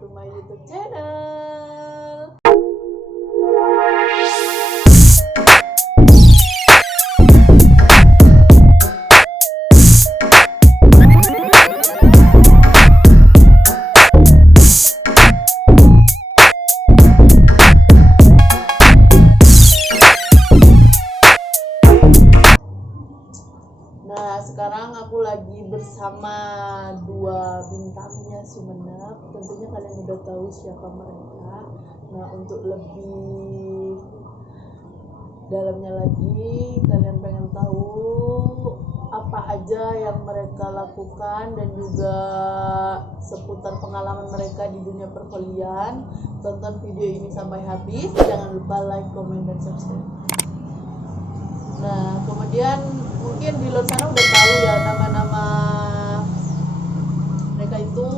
to my YouTube channel. Nah, sekarang aku lagi bersama dua bintangnya Sumenep. Tentunya kalian udah tahu siapa mereka. Nah, untuk lebih dalamnya lagi, kalian pengen tahu apa aja yang mereka lakukan dan juga seputar pengalaman mereka di dunia perkuliahan. Tonton video ini sampai habis. Jangan lupa like, comment, dan subscribe. Nah, kemudian mungkin di luar sana udah tahu ya nama-nama mereka itu.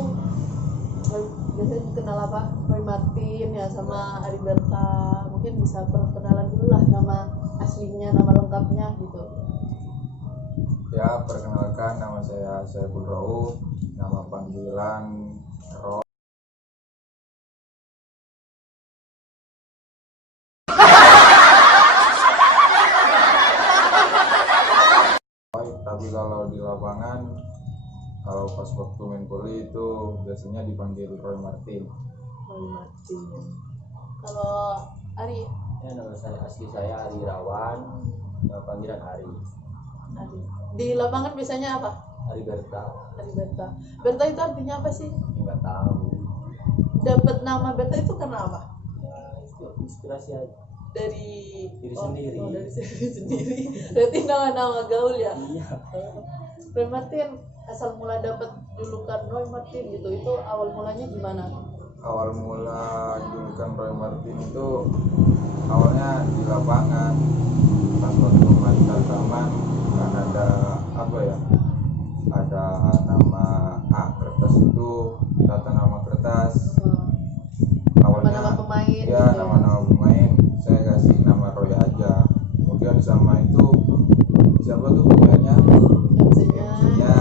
Biasanya kenal apa? Roy Martin ya sama Ari Berta. Mungkin bisa perkenalan dulu lah nama aslinya, nama lengkapnya gitu. Ya, perkenalkan, nama saya Saiful Rauf, nama panggilan Roy. Tapi kalau di lapangan, kalau pas waktu main volley itu biasanya dipanggil Roy Martin. Roy Martin. Kalau Ari? Ya, nama saya asli saya Ari Irawan, nama panggilan Ari. Ari. Di lapangan biasanya apa? Ari Berta. Ari Berta. Berta itu artinya apa sih? Enggak tahu. Dapat nama Berta itu karena apa? Ya, itu inspirasi aja. Dari Diri sendiri. dari diri sendiri. Berarti nama-nama gaul ya. Iya. Roy Martin asal mula dapat julukan Roy Martin gitu, itu awal mulanya gimana? Awal mula julukan Roy Martin itu awalnya di lapangan, pas waktu main taman kan ada apa ya, ada nama kertas itu, tata nama kertas. Awalnya Nama-nama pemain ya gitu. nama-nama pemain saya kasih nama Roy aja. Kemudian sama itu siapa tuh pemainnya, Maksudnya ya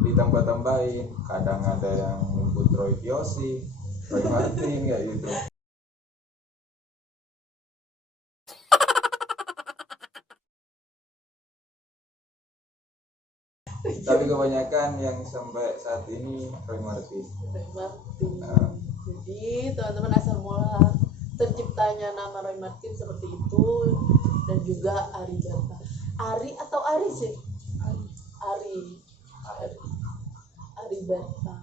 ditambah-tambahin, kadang ada yang nyebut Roy Kiyoshi, Roy Martin kayak gitu. Tapi kebanyakan yang sampai saat ini Roy Martin. Roy Martin. Nah. Jadi teman-teman asal mula terciptanya nama Roy Martin seperti itu, dan juga Ari Berta. Ari atau Ari sih? Ari. Ari Berta.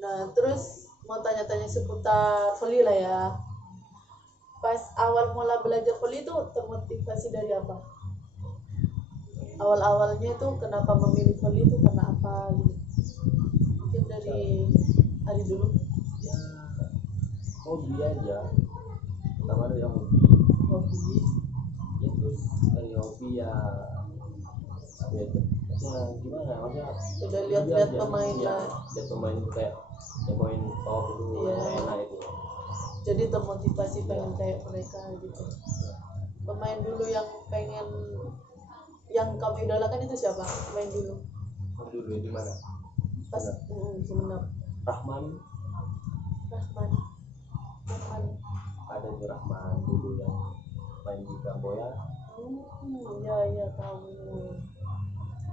Nah, terus mau tanya-tanya seputar volley lah ya. Pas awal mula belajar volley itu termotivasi dari apa? Awal-awalnya itu kenapa memilih volley itu karena apa gitu? Mungkin dari Ari dulu. Ya, hobi aja. Pertama dari hobi. Hobi. Ya, terus dari hobi ya. Ya gimana? Maksudnya Udah lihat-lihat hobi aja. pemain Ya, lah. lihat pemain itu kayak yang pemain top itu Iya. enak itu. Jadi termotivasi pengen kayak mereka gitu. Pemain dulu yang pengen, yang kamu idolakan itu siapa? Pemain dulu. Dulu di mana? Pas Sumenep. Rahman. Rahman. Ada tuh Rahman dulu yang main di Kamboya. Iya tahu.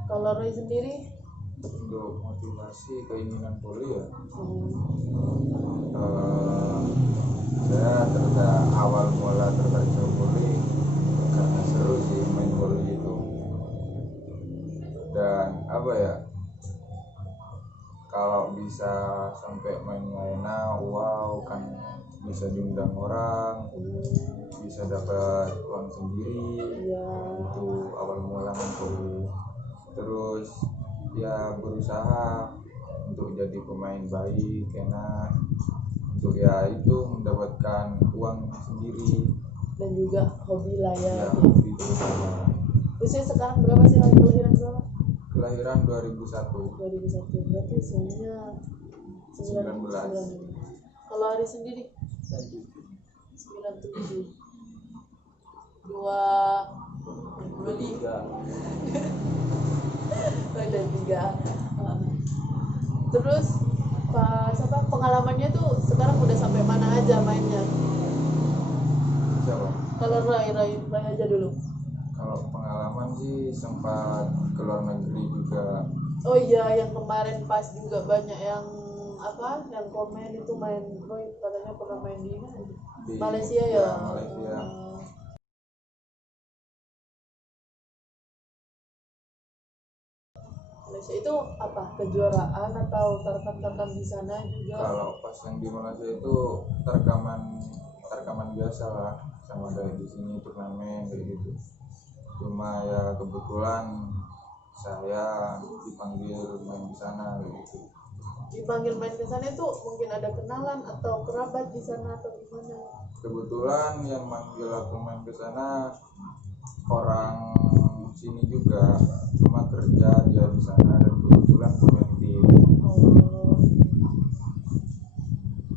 Kalau Roy sendiri? Untuk motivasi keinginan volley ya, saya awal mula tertarik sama volley karena seru sih main volley itu, dan apa ya, kalau bisa sampai main Laena, wow, kan bisa diundang orang, bisa dapat uang sendiri. Iya. Itu awal mula main volley. Terus ya berusaha untuk jadi pemain baik, enak, untuk ya itu mendapatkan uang sendiri. Dan juga hobi lah ya. Ya hobi itu. Usia sekarang berapa sih? Kelahiran berapa? Kelahiran 2001. 2001. Berarti usianya 19. Kalau Ari sendiri? 97. 25 tiga. Ada 3. Terus pas pengalamannya tuh sekarang udah sampai mana aja mainnya? Siapa? Kalau Rai aja dulu. Kalau pengalaman sih sempat ke luar negeri juga. Oh iya, yang kemarin pas juga banyak yang yang komen itu main Roy katanya pernah main di Malaysia ya. Malaysia. Malaysia itu kejuaraan atau tarkam di sana juga? Kalau pas yang di Malaysia itu tarkaman biasa lah, sama kayak di sini turnamen kayak gitu. Cuma ya kebetulan saya dipanggil main di sana gitu. Dipanggil main ke sana itu mungkin ada kenalan atau kerabat di sana atau gimana? Kebetulan yang manggil aku main ke sana orang sini juga, cuma kerja dia di sana dan kebetulan punya tim. Oh.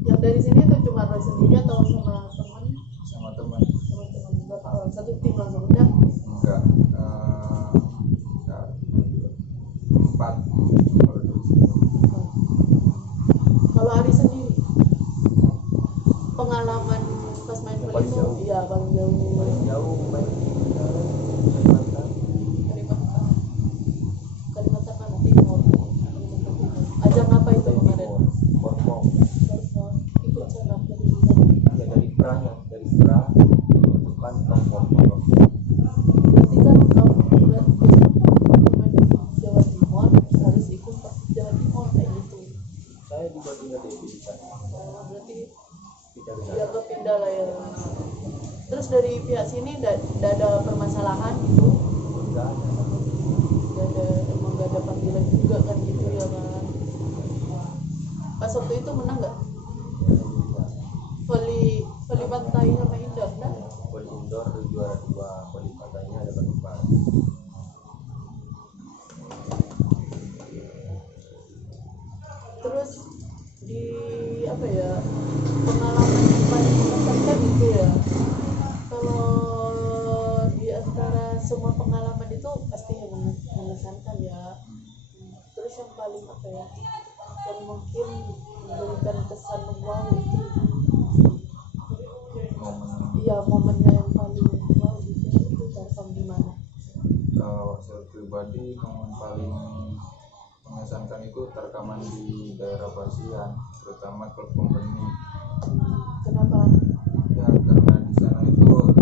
Yang dari sini tuh cuma Roy sendiri atau sama teman? Sama teman. Sama teman berapa orang? Satu tim langsung udah? Enggak, 4 kalau di sini. Kalau Ari sendiri pengalaman pas main volley paling itu jauh. iya paling jauh Main di Kalimantan. Kalimantan mana? Timur. Kalimantan Timur. Ajang apa itu kemarin? Korpom. Ikut sana dari sana. Ya dari pra bukan Korpom. Berarti kan kamu main di Jawa Timur harus ikut pasti Jawa Timur kayak gitu. Saya juga tinggal di sana. Berarti Tidak bisa. dianggap pindah lah ya. Terus dari pihak sini tidak ada permasalahan gitu? Enggak ada. Emang gak ada panggilan juga kan gitu ya kan. Pas waktu itu menang nggak? Volley pantai sama indoor nah? Volley indoor juara 2, volley pantainya dapat 4. Terus di pengalaman yang paling mengesankan gitu ya. Kalau di antara semua pengalaman itu pasti yang mengesankan ya. Terus yang paling yang mungkin memberikan kesan wow itu momennya yang paling wow gitu itu terekam di mana? Kalau saya pribadi momen paling mengesankan itu terekaman di daerah Basian, terutama klub Pembeni. Kenapa? Ya karena di sana itu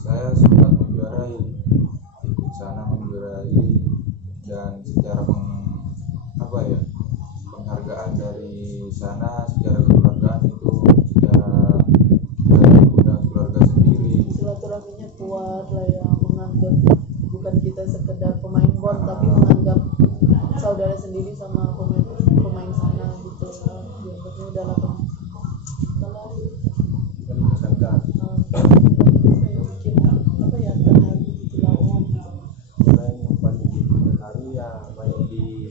saya sempat menjuarai, ikut sana menjuarai, dan secara penghargaan dari sana secara kekeluargaan itu secara udah keluarga sendiri. Silaturahminya kuat lah ya, menganggap bukan kita sekedar pemain bola tapi menganggap saudara sendiri sama pemain sana gitu ya. Dianggapnya udah lah kalau Paling mengesankan. mungkin terharu gitu lah om. Selain yang paling terharu ya main di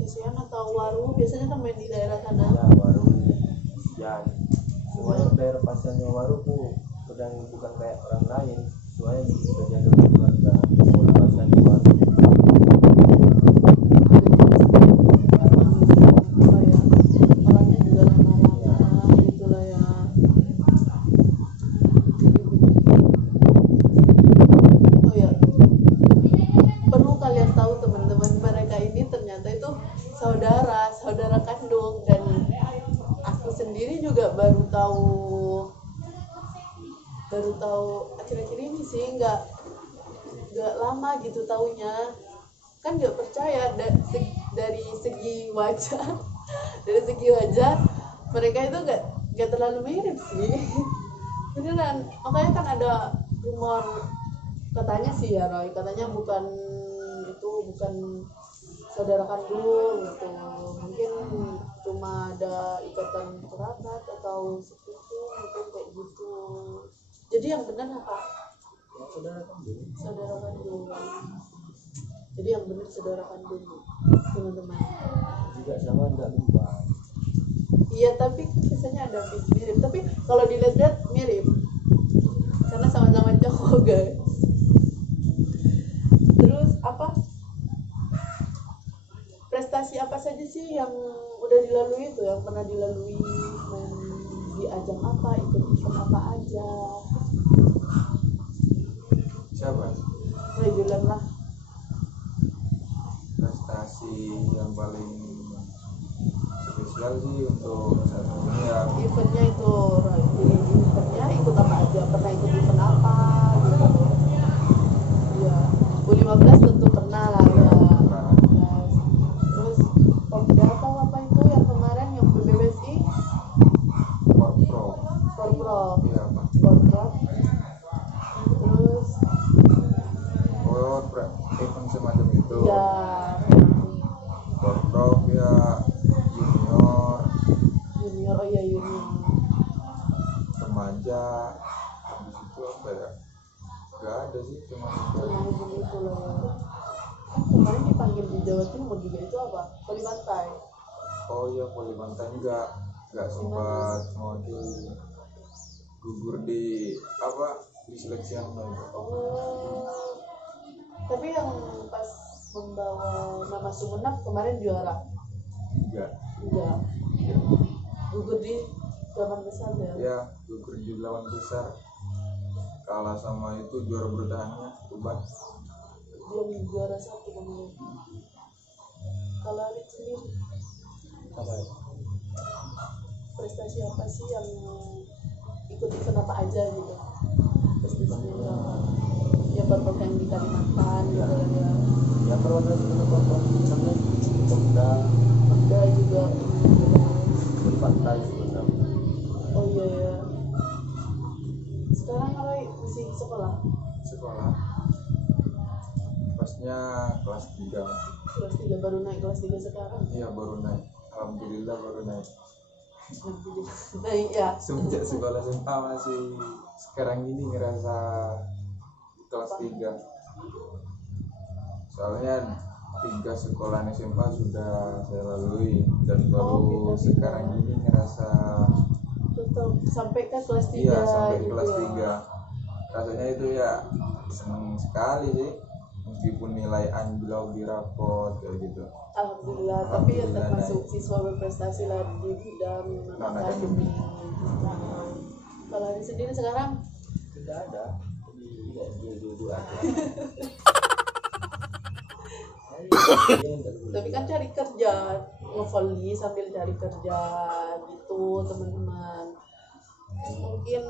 Kesian atau Waru biasanya kan main di daerah sana. ya Waru Sian. Semuanya daerah pasarnya Waru tuh bukan kayak orang lain. Semuanya bisa jaga keluarga. Mau pasar di Waru. Orangnya juga ramah-ramah gitulah ya. Oh ya, perlu kalian tahu teman-teman, mereka ini ternyata itu saudara kandung, dan aku sendiri juga baru tahu akhir-akhir ini sih, nggak lama gitu taunya, kan nggak percaya dari segi wajah dari segi wajah mereka itu nggak terlalu mirip sih beneran. Makanya kan ada rumor katanya sih ya Roy, katanya bukan saudara kandung gitu, mungkin cuma ada ikatan kerabat atau sepupu gitu kayak gitu. Jadi yang benar apa? Saudara kandung. Saudara kandung. Jadi yang benar saudara kandung teman-teman. Juga sama enggak lupa. Iya, tapi biasanya ada mirip. Tapi kalau dilihat mirip, karena sama-sama cowok guys. Terus apa? Prestasi apa saja sih yang udah dilalui itu, yang pernah dilalui, main di ajang apa, ikut event apa aja? Siapa? Bilang lah. Prestasi yang paling spesial sih untuk saat ini ya Eventnya itu, jadi eventnya ikut apa aja? Pernah ikut event apa gitu? Iya, U15 tentu pernah lah ya. Nah, Yes. Terus Pomda atau apa itu yang kemarin yang PBBSI? Korpro. Korpro. Iya Pak. Korpro. Terus Event semacam itu. ya Korpro ya junior, junior, oh iya junior. remaja, habis itu apa ya? Gak ada sih, cuma Pernah ikut itu loh. Kemarin dipanggil di Jawa Timur juga itu apa? Voli pantai. oh iya voli pantai nggak sempat mau gugur di apa di seleksian itu. Oh, tapi yang pas membawa nama Sumenep kemarin juara. Enggak. Enggak, gugur di 8 besar ya. Ya gugur di lawan besar, kalah sama itu juara bertahannya Tuban. Belum juara satu kemarin. Kalau Arit sendiri Apa ya? prestasi apa sih yang ikut event apa aja gitu? Prestasinya ya berprogram di Kalimantan gitu lah ya. Ya perwakilan kelompok misalnya Pomda, Ada juga di pantai sebenarnya. oh iya ya. Sekarang Roy masih sekolah Sekolah pasnya kelas 3. kelas 3 baru naik kelas 3 sekarang. Iya baru naik, alhamdulillah baru naik. Naik ya. Semenjak sekolah SMA masih sekarang ini ngerasa kelas 3. Soalnya 3 sekolah SMA sudah saya lalui dan baru pindah-pindah. sekarang ini ngerasa Tetap sampai ke kelas 3 iya sampai gitu kelas ya. 3. Rasanya itu ya seneng sekali sih, meskipun nilai anjlok di rapot kayak gitu. Alhamdulillah, tapi ya Alhamdulillah, termasuk siswa berprestasi lah di bidang Non akademik. Nah, kalau Ari sendiri sekarang Tidak ada. Jadi ya dua aja. tapi kan cari kerja, nge-volley sambil cari kerja gitu teman-teman. Mungkin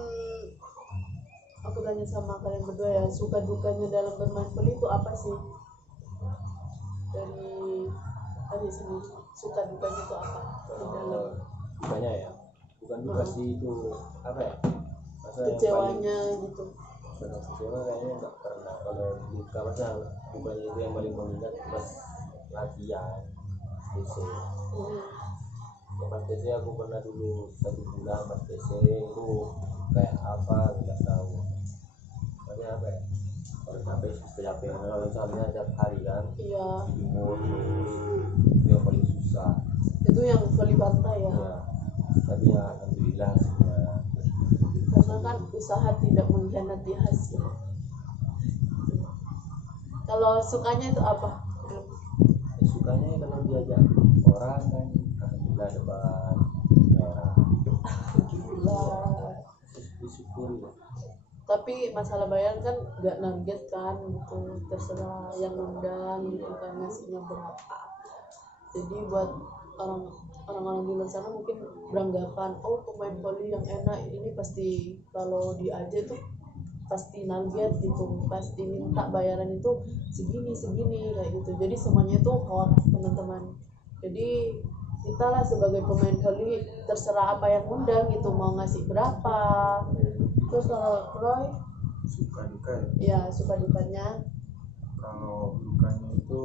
aku tanya sama kalian berdua ya, suka dukanya dalam bermain volley itu apa sih? Dari Ari sendiri, suka dukanya itu apa di dalam Banyak ya. Bukan juga sih itu apa ya? Masa yang paling kecewanya gitu? benar kecewa kayaknya nggak pernah. Kalau duka masa bukannya itu yang paling mengingat pas latihan TC. Ya pas TC aku pernah dulu 1 bulan pas TC itu kayak apa nggak tahu. Makanya apa ya? Kalau capek kalau misalnya tiap hari kan Iya, jemur terus itu yang paling susah. itu yang volley pantai ya. Ya, tapi ya alhamdulillah ya. Karena kan usaha tidak mengkhianati hasil. Kalau sukanya itu apa? Ya, sukanya kalau diajak orang kan alhamdulillah dapat merah Gila. disyukuri ya. Tapi masalah bayar kan nggak target kan gitu, terserah yang undang gitu kan ngasihnya berapa. Jadi buat orang-orang di luar sana mungkin beranggapan oh pemain volley yang enak ini pasti kalau di AJ tuh pasti target gitu, pasti minta bayaran itu segini kayak gitu. Jadi semuanya itu hoax teman-teman. Jadi kita lah sebagai pemain volley terserah apa yang undang gitu, mau ngasih berapa. Terus kalau Roy Suka duka ya. ya suka dukanya Kalau dukanya itu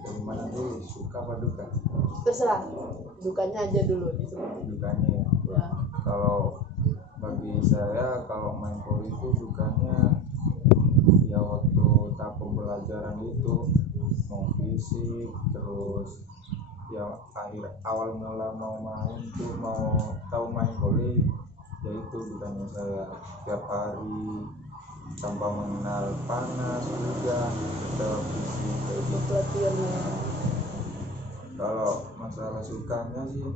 dari mana dulu, suka apa duka? terserah, dukanya aja dulu disebut Dukanya ya. ya. Kalau bagi saya kalau main volley itu dukanya ya waktu tahap pembelajaran itu mau fisik terus ya awal mula mau main tuh mau tahu main volley ya itu bukannya saya tiap hari tanpa mengenal panas hujan tetap fisik kayak gitu. Untuk latihan ya. Kalau masalah sukanya sih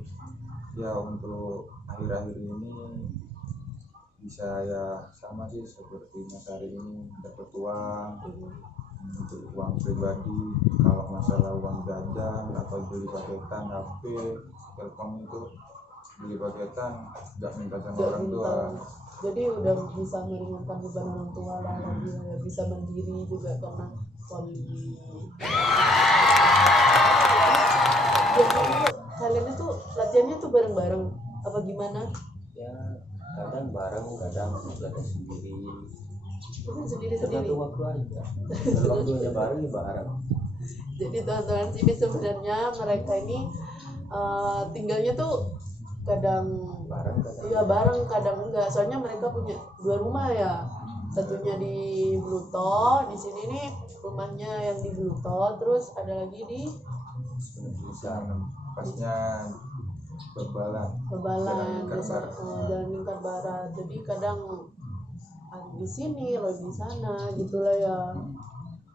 ya untuk akhir-akhir ini bisa ya sama sih seperti Mas Ari ini dapat uang untuk uang pribadi. Kalau masalah uang jajan atau beli paketan HP Telkom itu beli paketan nggak minta sama Nggak orang tua. minta. Jadi udah bisa meringankan beban orang tua lah, lagi bisa mandiri juga karena volley. Biasanya kalian itu latihannya tuh bareng-bareng apa gimana? Ya kadang bareng, kadang sendiri. Itu sendiri-sendiri. Tergantung waktu aja. Kalau waktunya bareng ya bareng. Jadi teman-teman sini sebenarnya mereka ini tinggalnya tuh kadang Bareng kadang. ya bareng kadang enggak, soalnya mereka punya 2 rumah ya, satunya di Bluto, di sini nih rumahnya yang di Bluto, terus ada lagi di Bisa pasnya Bebalan Bebalan, Jalan Lingkar Jalan Lingkar Barat. Jadi kadang di sini, lo di sana gitulah ya.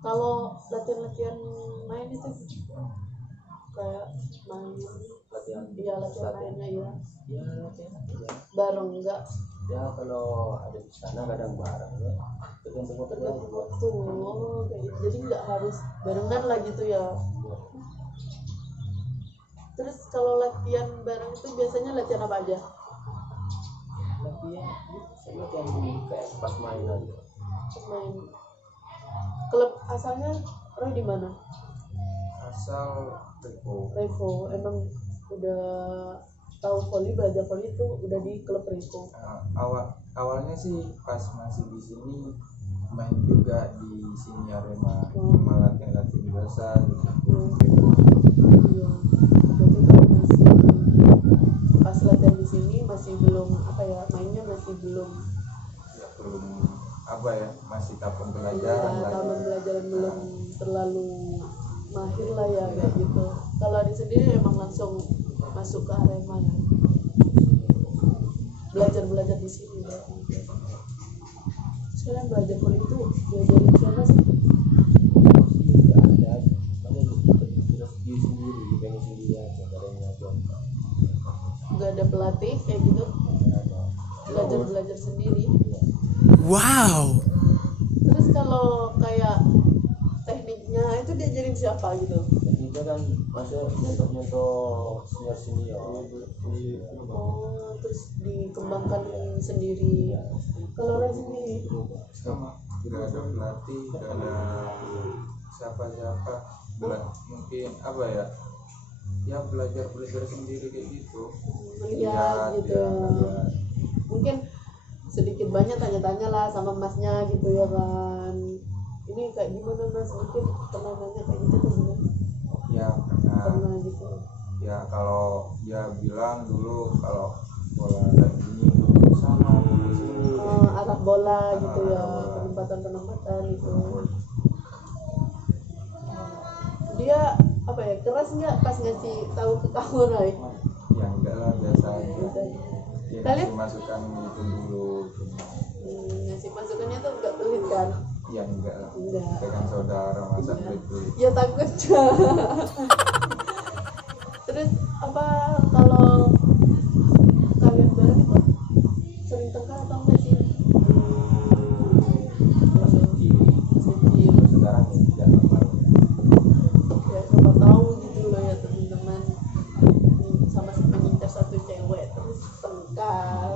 Kalau latihan-latihan main itu kayak main Latihan. iya latihan mainnya ya Ya latihan aja. bareng enggak Ya kalau ada di sana kadang bareng ya. Tergantung waktu aja. tergantung waktu. Kayak gitu. Jadi nggak harus barengan lah gitu ya. Terus kalau latihan bareng itu biasanya latihan apa aja? Latihan saya latihan kayak pas main aja. Main klub asalnya Roy di mana? asal Revo. Revo. Emang udah tahu volley, belajar volley itu udah di klub Revo. Awalnya sih pas masih di sini main juga di sini Arema cuma latihan biasa gitu. Iya. Berarti kalau masih pas latihan di sini masih belum apa ya, mainnya masih belum Ya belum apa ya, masih tahap ya, pembelajaran lah. tahun pembelajaran belum terlalu mahir lah ya kayak gitu. Kalau di sendiri emang langsung masuk ke Arema ya. Belajar di sini berarti. Sekarang belajar volley itu diajarin siapa sih? Nggak ada aja. Mana terus di sendiri, pengen sendiri aja. Gak ada yang ngajar. Nggak ada pelatih kayak gitu. Nggak ada. Belajar sendiri. Wow. Terus kalau kayak tekniknya itu diajarin siapa gitu? Tekniknya kan masih nyontoh senior. Oh, terus dikembangkan sendiri. Kalau Ray sendiri, Sama tidak ada pelatih, tidak ada siapa-siapa. Mungkin apa ya belajar sendiri kayak gitu. melihat gitu. ya, melihat. Mungkin sedikit banyak tanya-tanya lah sama masnya gitu ya kan. Ini kayak gimana mas? Mungkin pernah nanya kayak gitu tuh gimana? Ya pernah Gitu. ya kalau dia bilang dulu kalau bola kayak gini sama di sini Arah bola gitu ya, Arah bola. penempatan itu. Dia apa ya, keras nggak pas ngasih tahu ke kamu Ray? ya enggak lah biasa aja Gitu. ya Kalian? kasih masukan gitu dulu Ngasih masukannya tuh nggak pelit kan? ya enggak lah Enggak. dengan saudara masa pelit Ya takut. Terus apa kalau kalian bareng itu sering tengkar atau enggak sih? Masih kecil. Sedih. Sekarang ya tidak normal. Ya siapa tahu gitu loh ya teman-teman, sama-sama ngincar satu cewek terus tengkar.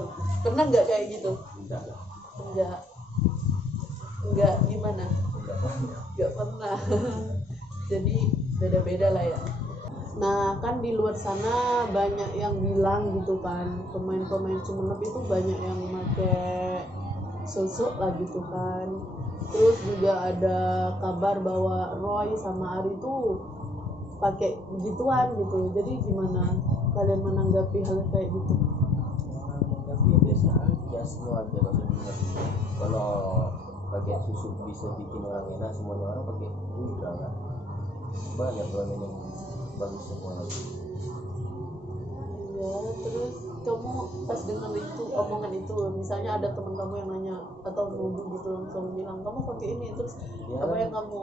Pernah nggak kayak gitu? Tidak lah. Enggak gimana? Tidak banyak. Nggak pernah. Jadi beda-beda lah ya. Nah kan di luar sana banyak yang bilang gitu kan, pemain-pemain Sumenep itu banyak yang pakai sosok lah gitu kan. Terus juga ada kabar bahwa Roy sama Ari tuh pakai begituan gitu. Jadi gimana kalian menanggapi hal kayak gitu? Tapi ya biasa aja, semua aja nggak usah diingat. Kalau pakai susu bisa bikin orang enak, semuanya orang pakai juga kan. Banyak orang yang bagus semua lagi. Ya, terus kamu pas dengar itu omongan itu, misalnya ada teman kamu yang nanya atau nuduh gitu langsung bilang kamu pakai ini, terus Ya, apa yang kamu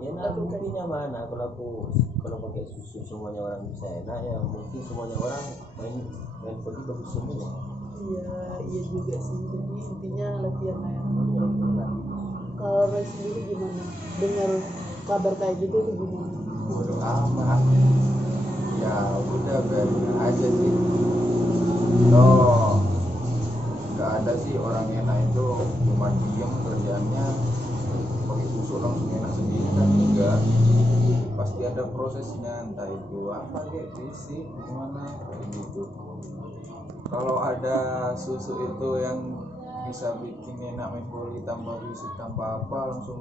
ya nah buktinya mana kalau pakai susu semuanya orang bisa enak, ya mungkin semuanya orang main pergi bagus semua. iya juga sih, jadi intinya latihan lah ya. Ya, benar. Kalau Roy sendiri gimana dengar kabar kayak gitu tuh gimana? bodo amat, ya udah biarin aja sih. Toh nggak ada sih orang enak itu cuma diem kerjaannya pakai susu langsung enak sendiri kan, enggak, pasti ada prosesnya, entah itu apa kayak fisik gimana kayak gitu. Kalau ada susu itu yang bisa bikin enak main volley tanpa fisik tanpa apa, langsung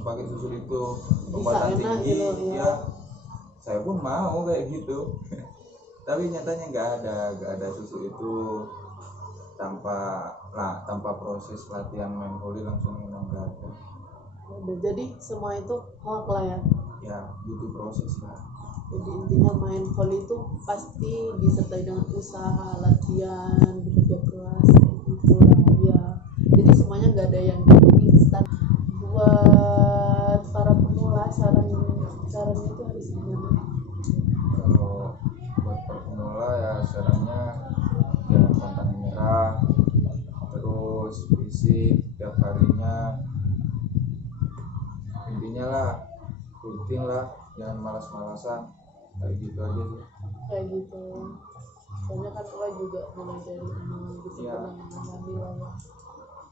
pakai susu itu lompatan enak tinggi gitu, ya. ya saya pun mau kayak gitu. Tapi nyatanya nggak ada susu itu tanpa proses latihan main volley langsung enak, nggak ada. Udah, jadi semua itu hoax lah ya. Ya butuh proses lah. Jadi intinya main volley itu pasti disertai dengan usaha, latihan, bekerja keras gitu lah ya. Jadi semuanya nggak ada yang instan. Buat para pemula sarannya itu harus gimana? Kalau buat pemula ya sarannya jangan pantang menyerah, terus fisik tiap harinya, intinya lah rutin lah, jangan malas-malasan kayak gitu aja sih. Kayak gitu. Soalnya kan Roy juga mulai dari nol gitu, Iya. pernah mengalami lah ya.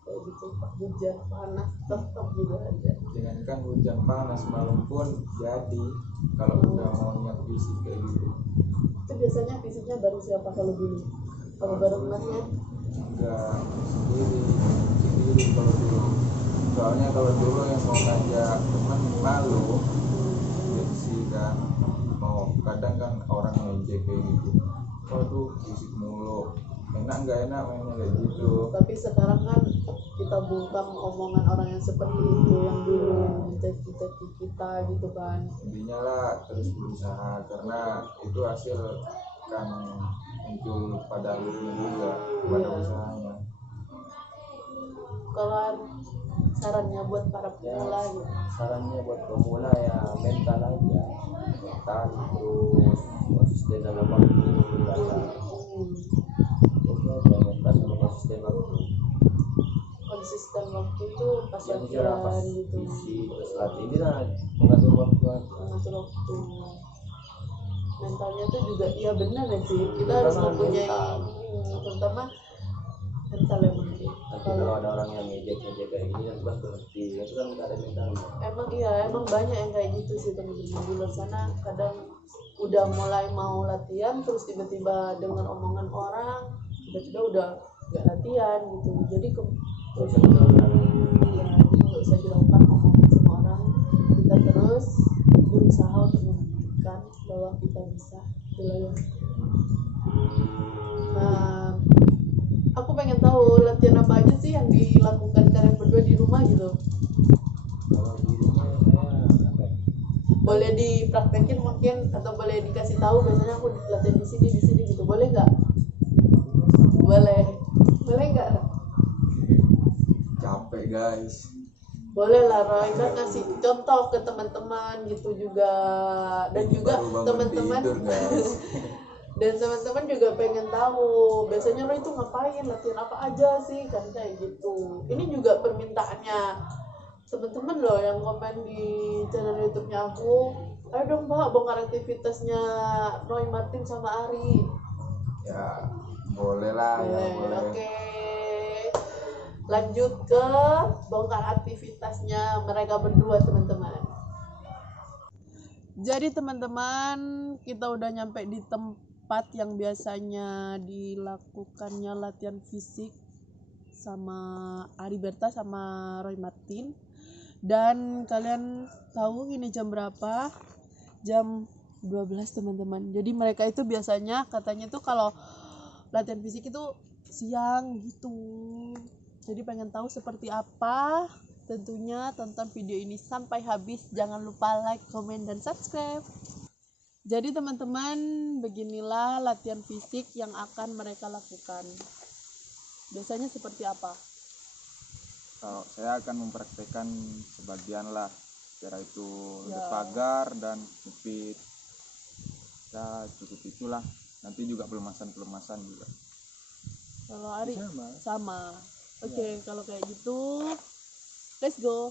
Kayak gitu, hujan panas tetap juga aja. Jangankan hujan panas malam pun jadi kalau udah mau niat fisik kayak gitu. Itu biasanya fisiknya baru siapa kalau dulu? Kalau baru masnya? Enggak, sendiri kalau dulu. Soalnya kalau dulu yang mau ngajak teman malu, gengsi kan, mau kadang kan orang ngejek kayak gitu. Waduh, fisik mulu, enak nggak enak mainnya kayak gitu. Tapi sekarang kan kita bungkam omongan orang yang seperti itu, yang dulu mencaci-caci kita gitu kan. Intinya lah terus berusaha, karena itu hasil kan muncul pada akhirnya juga pada Iya. usahanya. Kalau sarannya buat para Ya, pemula gitu. sarannya buat pemula ya mental aja, mental terus konsisten dalam waktu belajar. Itu aja mental sama konsisten waktu. Konsisten waktu itu pas Yang bicara pas latihan gitu, fisik terus latih ini lah mengatur waktu aja. mengatur waktu. Mentalnya tuh juga iya benar ya sih, kita Terutama harus mempunyai mental. terutama mental yang penting. Nanti kalau ada orang yang ngejek kayak gini kan pas berhenti, itu kan nggak ada mental. Emang banyak yang kayak gitu sih teman-teman di luar sana. Kadang udah mulai mau latihan terus tiba-tiba dengar omongan orang, tiba-tiba udah nggak latihan gitu. Jadi Terus kita ya, jadi nggak usah dilakukan omongan sama orang. Kita terus berusaha untuk membuktikan bahwa kita bisa. Itulah yang. Nah, aku pengen tahu latihan apa aja sih yang dilakukan kalian berdua di rumah gitu. kalau di rumah saya apa ya? Boleh dipraktekin mungkin atau boleh dikasih tahu, biasanya aku latihan di sini gitu, boleh nggak? Boleh nggak? Capek guys. Boleh lah Roy, kan ngasih contoh ke teman-teman gitu juga, dan Ini juga baru bangun teman-teman tidur, guys. dan teman-teman juga pengen tahu biasanya Roy itu ngapain, latihan apa aja sih kan kayak gitu. Ini juga permintaannya teman-teman loh yang komen di channel YouTube-nya aku. Ayo dong Pak, bongkar aktivitasnya Roy Martin sama Ari. Ya boleh lah, ya boleh. Oke. Lanjut ke bongkar aktivitasnya mereka berdua teman-teman. Jadi teman-teman, kita udah nyampe di tempat yang biasanya dilakukannya latihan fisik sama Ari Berta sama Roy Martin. Dan kalian tahu ini jam berapa? Jam 12 teman-teman. Jadi mereka itu biasanya katanya tuh kalau latihan fisik itu siang gitu. Jadi pengen tahu seperti apa? Tentunya tonton video ini sampai habis. Jangan lupa like, komen, dan subscribe. Jadi teman-teman, beginilah latihan fisik yang akan mereka lakukan. Biasanya seperti apa? Kalau saya akan mempraktekkan sebagian lah, kira itu Ya. lompat pagar dan ngepit. Ya cukup itulah. Nanti juga pelemasan juga. Kalau Ari Sama. sama. Oke, kalau kayak gitu, let's go.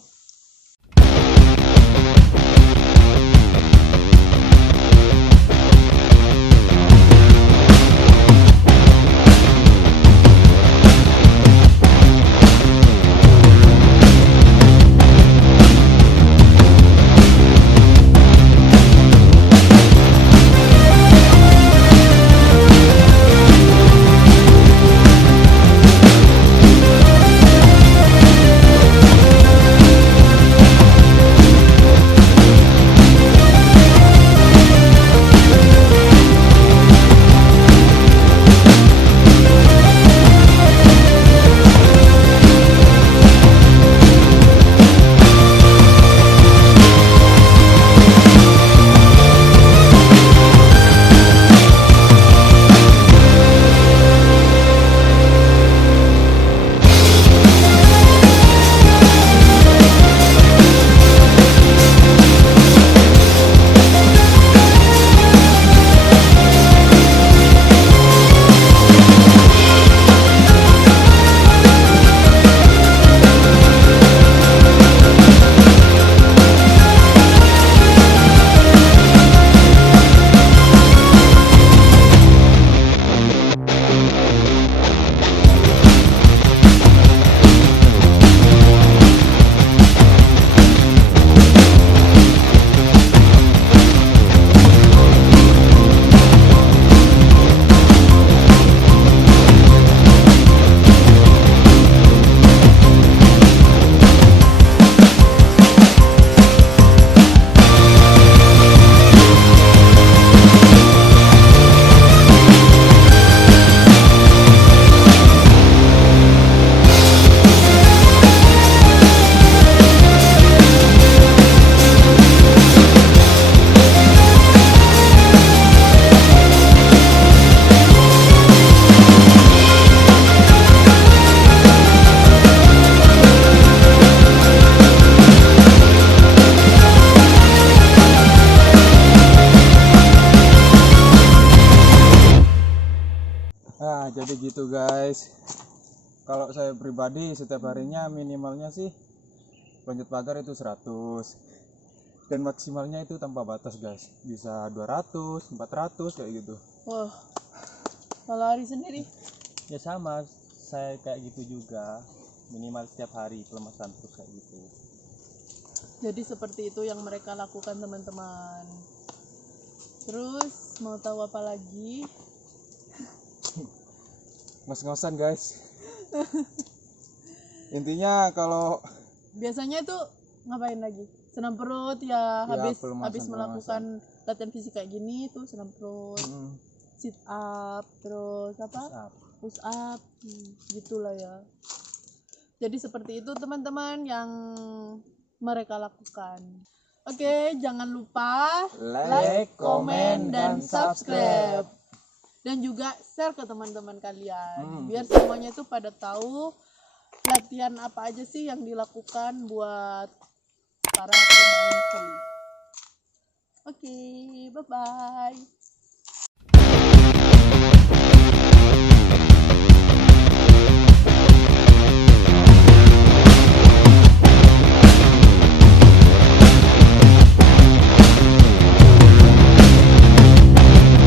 Nah, jadi gitu guys. Kalau saya pribadi setiap harinya minimalnya sih loncat pagar itu 100. Dan maksimalnya itu tanpa batas guys. Bisa 200, 400 kayak gitu. Wah, kalau Ari sendiri? Ya sama, saya kayak gitu juga. Minimal setiap hari pelemasan terus kayak gitu. Jadi seperti itu yang mereka lakukan teman-teman. Terus mau tahu apa lagi? Ngos-ngosan guys. Intinya kalau Biasanya itu ngapain lagi? Senam perut ya, Ya, habis pelemasan. melakukan latihan fisik kayak gini tuh senam perut, sit up, terus apa? Push up, gitulah ya. Jadi seperti itu teman-teman yang mereka lakukan. Oke, jangan lupa like, komen, dan subscribe. dan juga share ke teman-teman kalian biar semuanya itu pada tahu latihan apa aja sih yang dilakukan buat para pemain volley. Oke, bye bye.